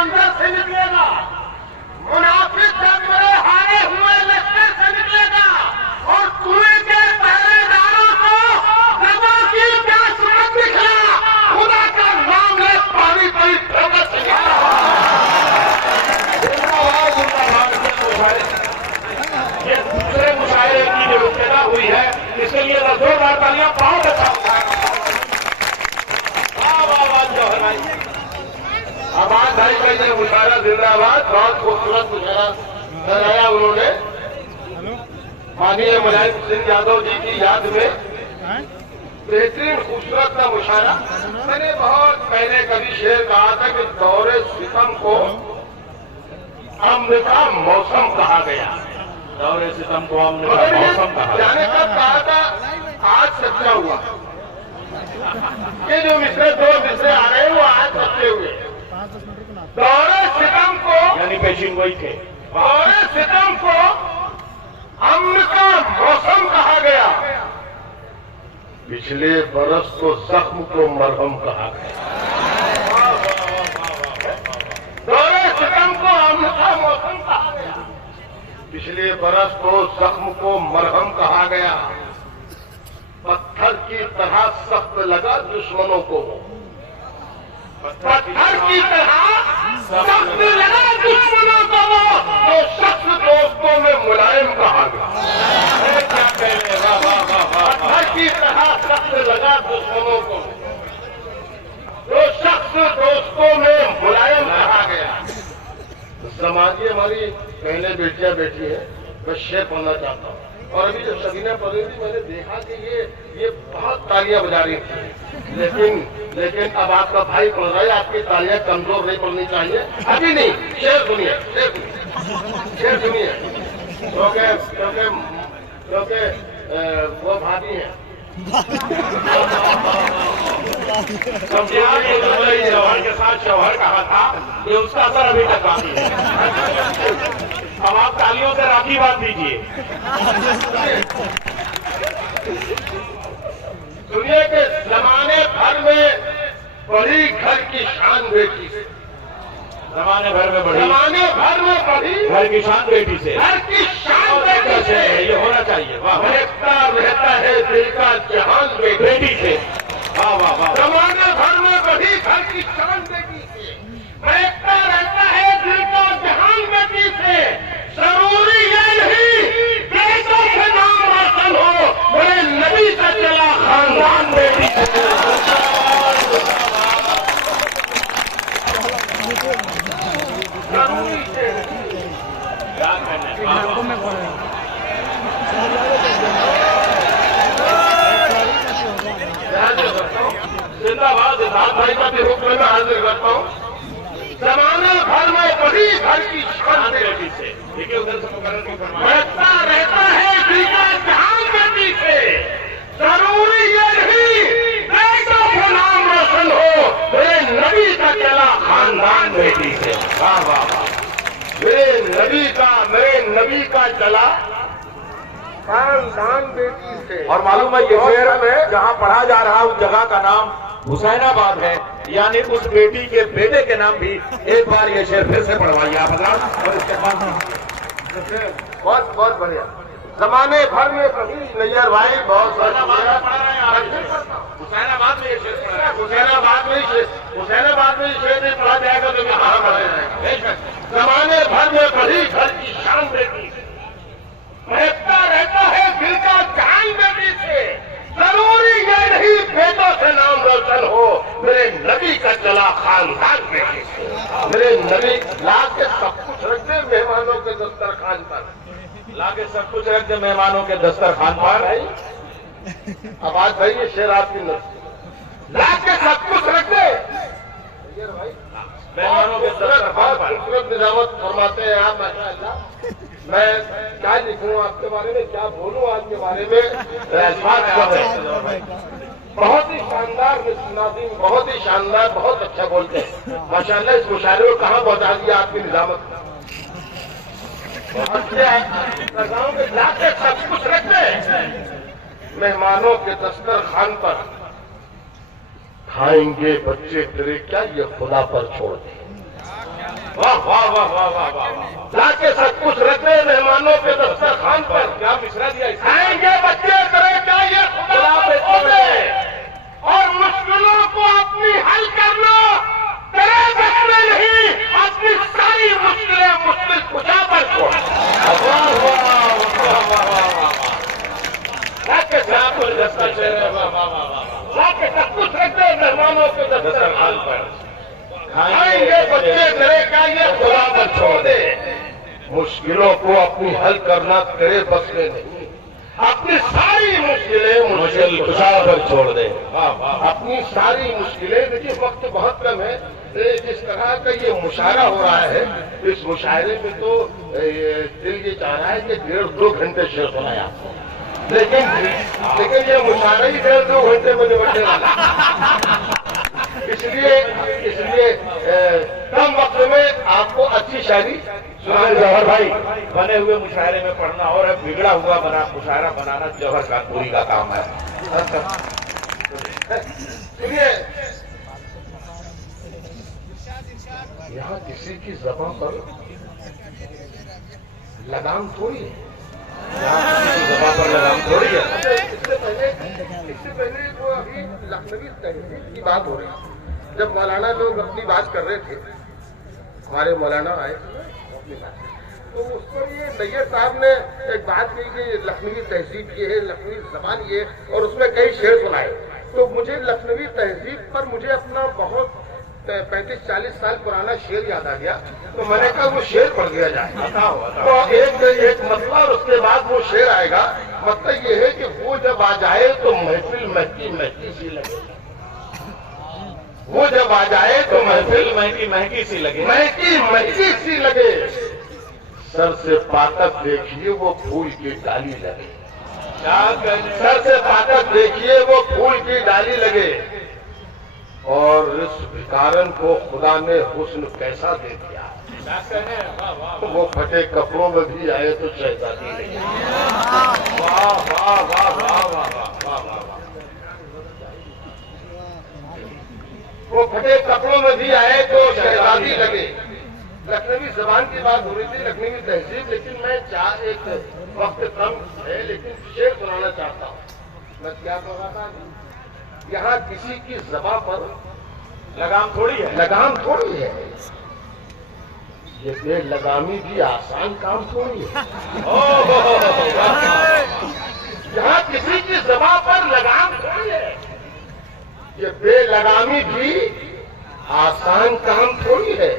मंजर से निकलेगा, मुनाफिक जानवरे हारे हुए लश्कर से निकलेगा, और कुएं के पहरेदारों को दवा की प्यास मत दिखला, खुदा का नाम ले पानी पी ठोकर से ये दूसरे मुशायरे की जो इब्तिदा हुई है, इसके लिए जोरदार तालियां बहुत अच्छा होता है। आबाद भाई का ये मुशायरा जिंदाबाद, बहुत खूबसूरत मुशायरा बनाया उन्होंने माननीय मुलायम सिंह यादव जी की याद में। बेहतरीन खूबसूरत का मुशायरा। मैंने बहुत पहले कभी शेर कहा था कि दौरे सितम को अम्न का मौसम कहा गया। दौरे सितम को अम्न का मौसम कहा जाने कब कहा था, आज सच्चा हुआ। ये जो मिसरे दो मिसरे आ रहे हैं वो आज सच्चे हुए। दौरे सितम को यानी पेशिंग गोई थे, दौरे सितम को अम्न का मौसम कहा गया। पिछले बरस को जख्म को मरहम कहा गया। दौरे सितम को अम्न का मौसम कहा गया। पिछले बरस को जख्म को मरहम कहा गया। पत्थर की तरह सख्त लगा दुश्मनों को, पत्थर की तरह सख्त लगा दुश्मनों को, तो शख्स दोस्तों में मुलायम कहा गया। क्या कह रहे, वाह वाह वाह वाह। पत्थर की तरह सख्त लगा दुश्मनों को, तो शख्स दोस्तों में मुलायम कहा गया। समाज हमारी पहले बेटियां बैठी है, मैं शेर पढ़ना चाहता हूँ। और अभी जब सबीना पढ़ रही थी मैंने देखा कि ये बहुत तालियां बजा रही थी, लेकिन अब आपका भाई पढ़ रहा है, आपकी तालियां कमजोर नहीं पड़नी चाहिए। अभी नहीं, शेर सुनिए, शेर सुनिए, क्योंकि वो भाभी है। जौहर के साथ शौहर कहा था, ये उसका असर अभी तक बाकी है। अब आप तालियों से राखी बात दीजिए। दुनिया के जमाने भर में बड़ी घर की शान बेटी से, जमाने भर में बढ़ी घर की शान बेटी से, घर की शान बेटी से ये होना चाहिए। वाह, रहता है दिल का जहान बेटी से। वाह वाह वाह। जमाने भर में बढ़ी घर की शान बेटी से, महकता रहता है दिल का जहान बेटी से। जरूरी ये नहीं बेटों के नाम रोशन हो, मेरे नबी से चला खानदान बेटी से। जरूरी से क्या करना जिंदाबाद। इसाद भाई का भी हुक्म में हाजिर करता हूँ। जमाने भर में बड़ी घर की शान बेटी से, देखिए उधर से महकता रहता है दिल का जहान बेटी से। जरूरी ये नहीं बेटों का नाम रोशन हो, मेरे नबी का चला खानदान बेटी से। वाह वाह वाह। मेरे नबी का चला खानदान बेटी से। और मालूम है ये शेर में जहाँ पढ़ा जा रहा उस जगह का नाम हुसैनाबाद है, यानी उस बेटी के बेटे के नाम भी। एक बार ये शेर फिर से पढ़वाइए आप हजरात, और इसके बाद बहुत बहुत बढ़िया। जमाने भर में कभी नैयर भाई बहुत हुसैनाबाद में ये शेर पढ़ा है। हुसैनाबाद में शेर नहीं पढ़ा जाएगा तो कहाँ पढ़ा जाएगा। जमाने भर में बड़ी घर की शान बेटी से, महकता रहता है दिल का जहान बेटी से। जरूरी ये नहीं बेटों से नाम रोशन हो, मेरे नबी का चला खानदान बेटी से। मेरे नबी ला के सब कुछ रख दे मेहमानों के दस्तरखान पर, लाके सब कुछ रख दे मेहमानों के दस्तरखान पर। अब आज भाई ये शेर आपकी नस्ल ला के सब कुछ रख दे मेहमानों के दस्तरखान पर। खूबसूरत निजामत फरमाते हैं आप माशाअल्लाह। मैं क्या लिखूं आपके बारे में, क्या बोलूं आपके बारे में। बहुत ही शानदार नाज़ीम, बहुत ही शानदार, बहुत अच्छा बोलते हैं माशाअल्लाह। इस मुशायरे को कहाँ पहुंचा दिया आपकी निजामत। गाँव में जाके सब कुछ रखते मेहमानों के दस्तरखान पर। खाएंगे बच्चे तेरे क्या ये खुदा पर छोड़ दे। वाह वाह वाह वाह वाह वाह। लाके सब कुछ रखे मेहमानों के दस्तरखान पर। क्या मिश्रा दिया खाएंगे बच्चे करे चाहिए खुदा पे छोड़े और मुश्किलों को अपनी हल करना तेरे बस में नहीं, अपनी सारी मुश्किलें मुश्किल खुदा पर छोड़। लाके सब कुछ रखे मेहमानों के दस्तरखान पर। खाएंगे बच्चे तेरे चाहिए खुदा पर छोड़ दे। मुश्किलों को अपनी हल करना तेरे बस में नहीं, अपनी सारी मुश्किलें मुश्किल खुदा पर छोड़ दे। अपनी सारी मुश्किलें, देखिए वक्त बहुत कम है। जिस तरह का ये मुशायरा हो रहा है, इस मुशायरे में तो दिल ये चाह रहा है कि 1.5-2 घंटे शेर सुनाए आपको, लेकिन ये मुशायरा ही 1.5-2 घंटे में निपटने वाला। इसलिए कम वक्त में आपको अच्छी शायरी सुनाए। जौहर भाई, बने हुए मुशायरे में पढ़ना और अब बिगड़ा हुआ बना मुशायरा बनाना जौहर कानपुरी का काम है। सुनिए, यहाँ किसी की ज़बान पर लगाम थोड़ी है, जगह पर लगाम थोड़ी है। इससे पहले वो अभी लखनवी तहजीब की बात हो रही है। जब मौलाना लोग अपनी बात कर रहे थे, हमारे मौलाना आए अपनी बात, तो उस पर ये नैयर साहब ने एक बात कही कि लखनवी तहजीब ये है, लखनवी जबान ये, और उसमें कई शेर सुनाए। तो मुझे लखनवी तहजीब पर मुझे अपना बहुत 35-40 साल पुराना शेर याद आ गया। तो मैंने कहा वो शेर पढ़ दिया जाए। तो एक मतलब, और उसके बाद वो शेर आएगा। मतलब ये है कि वो जब आ जाए तो महफिल महकी महकी सी लगे। वो जब आ जाए तो महफिल महकी महकी सी लगे, महकी महकी सी लगे। सर से पातक देखिए वो फूल की डाली लगे। सर से पातक देखिए वो फूल की डाली लगे। और इस भिखारन को खुदा ने हुस्न कैसा दे दिया, वो फटे कपड़ों में भी आए तो शहजादी लगे। वाह वाह वाह वाह वाह वाह। वो फटे कपड़ों में भी आए तो शहजादी लगे। लखनवी जबान की बात हो रही थी, लखनवी तहजीब, लेकिन मैं एक वक्त कम है, लेकिन शेर सुनाना चाहता हूँ। मैं क्या कह रहा था, यहाँ किसी की ज़बान पर लगाम थोड़ी है, लगाम थोड़ी है। ये बेलगामी भी आसान काम थोड़ी है। यहाँ किसी की ज़बान पर लगाम थोड़ी है। ये बेलगामी भी आसान काम थोड़ी है।